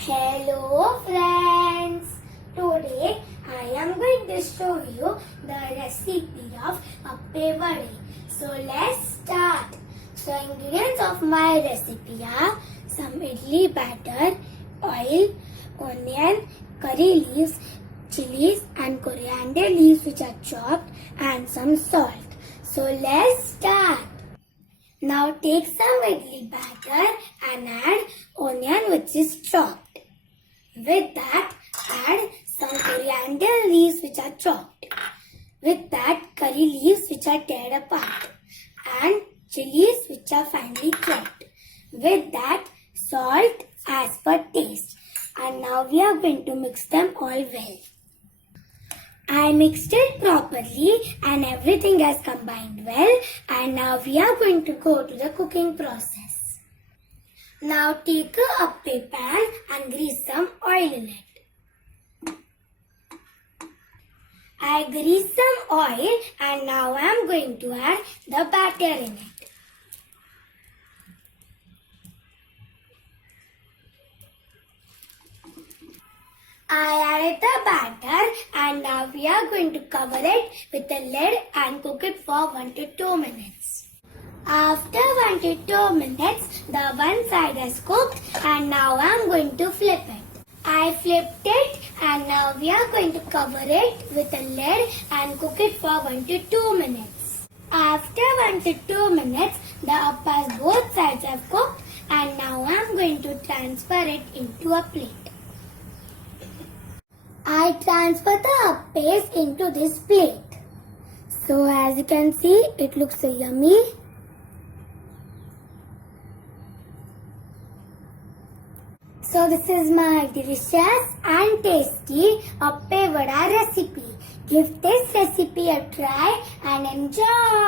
Hello friends! Today I am going to show you the recipe of Appe Vade. So let's start. So ingredients of my recipe are some idli batter, oil, onion, curry leaves, chilies and coriander leaves which are chopped and some salt. So let's start. Now take some idli batter and add onion which is chopped. With that, add some coriander leaves which are chopped. With that, curry leaves which are teared apart. And chilies which are finely chopped. With that, salt as per taste. And now we are going to mix them all well. I mixed it properly and everything has combined well. And now we are going to go to the cooking process. Now take a Appe pan and grease some oil in it. I greased some oil and now I am going to add the batter in it. I added the batter and now we are going to cover it with a lid and cook it for 1 to 2 minutes. After 1 to 2 minutes, the one side has cooked and now I am going to flip it. I flipped it and now we are going to cover it with a lid and cook it for 1 to 2 minutes. After 1 to 2 minutes, the appas both sides have cooked and now I am going to transfer it into a plate. I transfer the appes into this plate. So as you can see, it looks so yummy. So this is my delicious and tasty Appe Vada recipe. Give this recipe a try and enjoy.